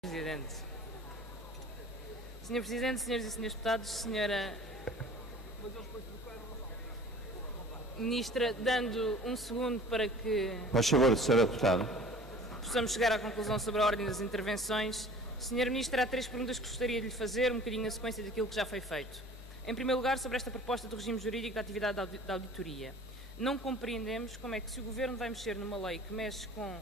Presidente. Senhor Presidente, senhoras e senhores deputados, Senhora Ministra, dando um segundo para que Faz favor, Senhora Deputada. possamos chegar à conclusão sobre a ordem das intervenções. Senhora Ministra, há três perguntas que gostaria de lhe fazer, um bocadinho na sequência daquilo que já foi feito. Em primeiro lugar, sobre esta proposta do regime jurídico da atividade da auditoria. Não compreendemos como é que, se o Governo vai mexer numa lei que mexe com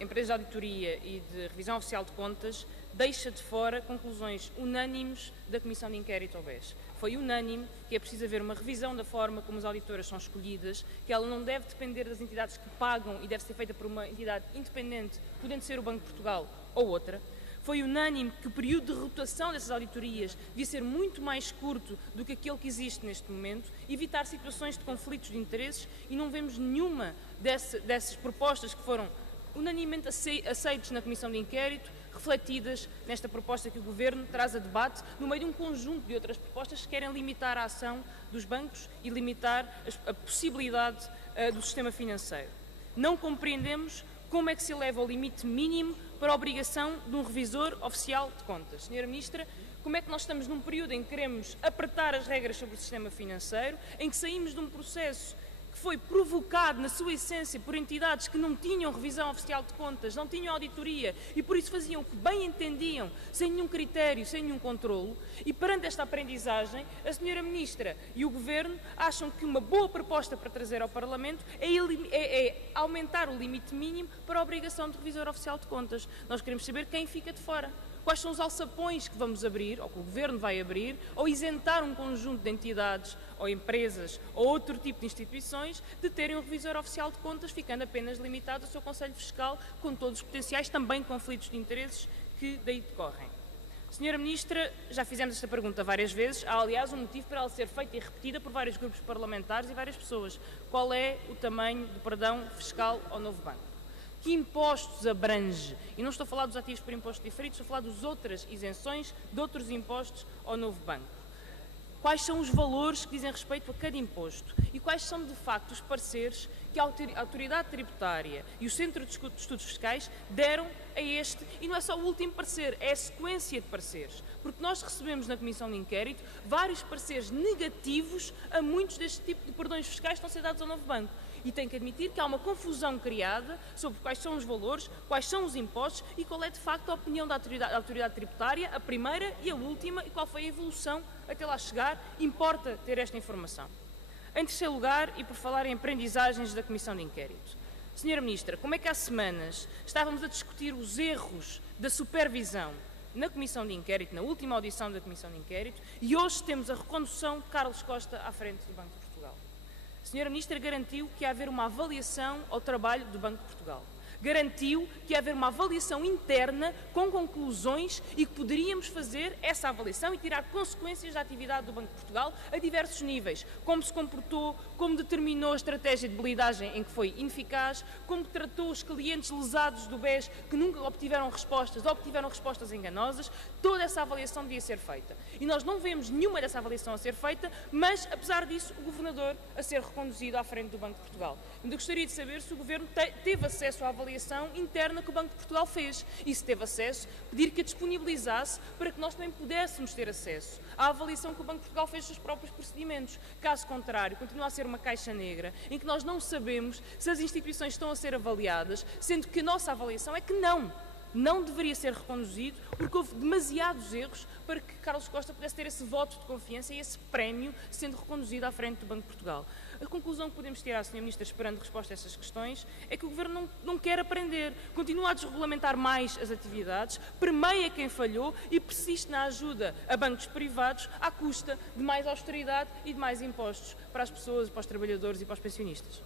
empresas de auditoria e de revisão oficial de contas, deixa de fora conclusões unânimes da Comissão de Inquérito ao BES. Foi unânime que é preciso haver uma revisão da forma como as auditoras são escolhidas, que ela não deve depender das entidades que pagam e deve ser feita por uma entidade independente, podendo ser o Banco de Portugal ou outra. Foi unânime que o período de rotação dessas auditorias devia ser muito mais curto do que aquele que existe neste momento, evitar situações de conflitos de interesses, e não vemos nenhuma dessas propostas que foram unanimemente aceitos na Comissão de Inquérito, refletidas nesta proposta que o Governo traz a debate, no meio de um conjunto de outras propostas que querem limitar a ação dos bancos e limitar a possibilidade do sistema financeiro. Não compreendemos como é que se eleva o limite mínimo para a obrigação de um revisor oficial de contas. Senhora Ministra, como é que nós estamos num período em que queremos apertar as regras sobre o sistema financeiro, em que saímos de um processo que foi provocado na sua essência por entidades que não tinham revisão oficial de contas, não tinham auditoria e por isso faziam o que bem entendiam, sem nenhum critério, sem nenhum controlo, e perante esta aprendizagem, a Senhora Ministra e o Governo acham que uma boa proposta para trazer ao Parlamento é aumentar o limite mínimo para a obrigação de revisor oficial de contas. Nós queremos saber quem fica de fora. Quais são os alçapões que vamos abrir, ou que o Governo vai abrir, ou isentar um conjunto de entidades, ou empresas, ou outro tipo de instituições, de terem um revisor oficial de contas, ficando apenas limitado ao seu Conselho Fiscal, com todos os potenciais também conflitos de interesses que daí decorrem. Senhora Ministra, já fizemos esta pergunta várias vezes, há aliás um motivo para ela ser feita e repetida por vários grupos parlamentares e várias pessoas. Qual é o tamanho do perdão fiscal ao novo banco? Que impostos abrange? E não estou a falar dos ativos por impostos diferidos, estou a falar das outras isenções de outros impostos ao novo banco. Quais são os valores que dizem respeito a cada imposto? E quais são, de facto, os pareceres que a Autoridade Tributária e o Centro de Estudos Fiscais deram a este? E não é só o último parecer, é a sequência de pareceres. Porque nós recebemos na Comissão de Inquérito vários pareceres negativos a muitos deste tipo de perdões fiscais que estão a ser dados ao novo banco. E tenho que admitir que há uma confusão criada sobre quais são os valores, quais são os impostos e qual é de facto a opinião da autoridade tributária, a primeira e a última, e qual foi a evolução até lá chegar. Importa ter esta informação. Em terceiro lugar, e por falar em aprendizagens da Comissão de Inquérito, Senhora Ministra, como é que há semanas estávamos a discutir os erros da supervisão na Comissão de Inquérito, na última audição da Comissão de Inquérito, e hoje temos a recondução de Carlos Costa à frente do Banco de Portugal? A Senhora Ministra garantiu que ia haver uma avaliação ao trabalho do Banco de Portugal. Garantiu que ia haver uma avaliação interna com conclusões e que poderíamos fazer essa avaliação e tirar consequências da atividade do Banco de Portugal a diversos níveis. Como se comportou, como determinou a estratégia de blindagem em que foi ineficaz, como tratou os clientes lesados do BES que nunca obtiveram respostas ou obtiveram respostas enganosas. Toda essa avaliação devia ser feita. E nós não vemos nenhuma dessa avaliação a ser feita, mas, apesar disso, o Governador a ser reconduzido à frente do Banco de Portugal. Eu gostaria de saber se o Governo teve acesso à avaliação interna que o Banco de Portugal fez e, se teve acesso, pedir que a disponibilizasse para que nós também pudéssemos ter acesso à avaliação que o Banco de Portugal fez dos seus próprios procedimentos. Caso contrário, continua a ser uma caixa negra em que nós não sabemos se as instituições estão a ser avaliadas, sendo que a nossa avaliação é que não deveria ser reconduzido, porque houve demasiados erros para que Carlos Costa pudesse ter esse voto de confiança e esse prémio sendo reconduzido à frente do Banco de Portugal. A conclusão que podemos tirar, Sra. Ministra, esperando resposta a essas questões, é que o Governo não quer aprender, continua a desregulamentar mais as atividades, permeia quem falhou e persiste na ajuda a bancos privados à custa de mais austeridade e de mais impostos para as pessoas, para os trabalhadores e para os pensionistas.